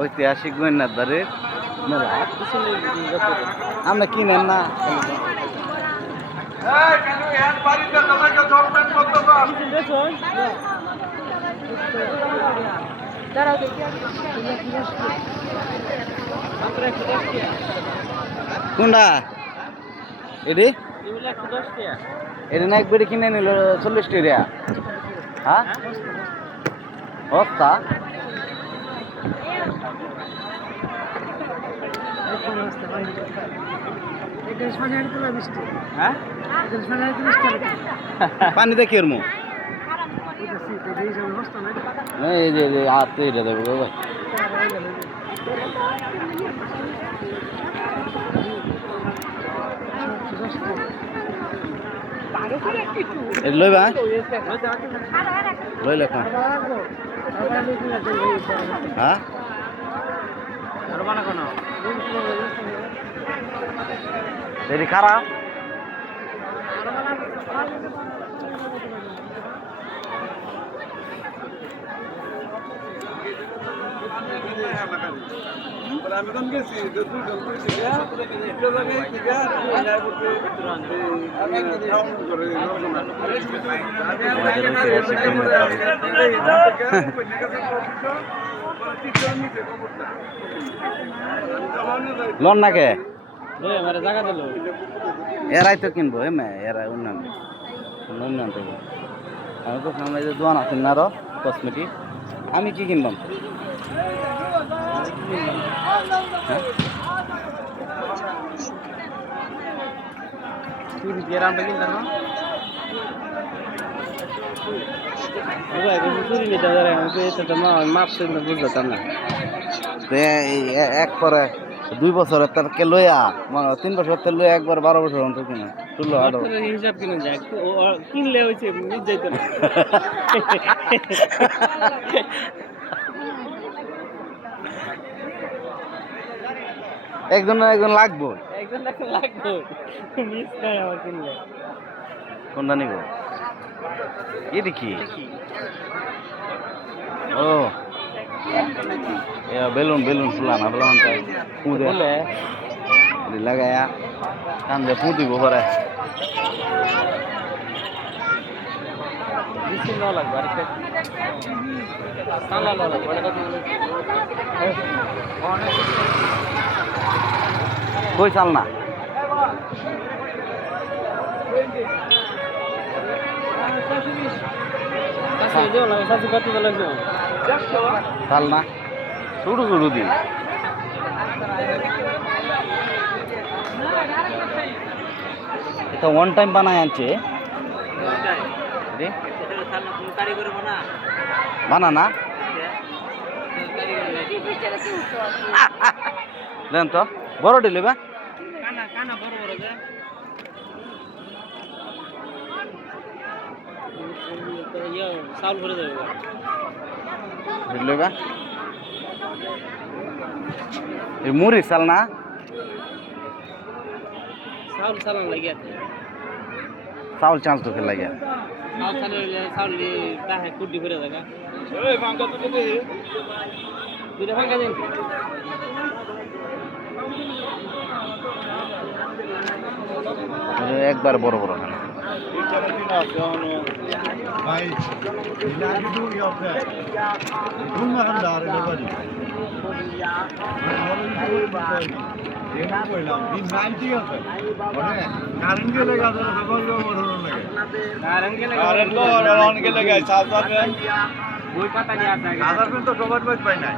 ঐতিহাসিক গয়নাদারের মেলা আমরা কিনেন না কোনটা এটি এটা না একবারে কিনে নিল 40 টাকা হ্যাঁ বস্তা পানি দেখি এর মুখ এই যে হাতে এটা দেবো ভাই লইবা লই লেখা হ্যাঁ এটি খারাপ আমি কোন গেছি লোন নাকে এরাই তো কিনবো এরাই উন্নয়ন উন্নয়ন থেকে আমি তো সামনে যে দোকান আছেন না আরো কসমেটিক আমি কি কিনবাম এক পরে 2 বছরের তার কে লইয়া 3 বছর তেল লইয়া একবার 12 বছর অন্তর কিনে তুললো আরো হিসাব কিনে যায় কিনলে হয়েছে যাইতো না একজন লাগবো মিস নাই আমার কিনলে কোনটা নিব এটা কি ও বেলুন ফুলানা ফুদে লাগায়া কান্দে ফু দিব পরে কই চাল না চাল না শুরু দিন এটা ওয়ান টাইম বানায় আনছে বানা দেন তো বড় ডিলে বা চাউল ভরে যাবে মুড়ি চাল না চাউল চালান লাগে চাউল চাল তো লাগে চাউল তাহে কুটি ভরে জায়গা দুইটা ভাঙ্গা দিন একবার বড় সবার পাই নাই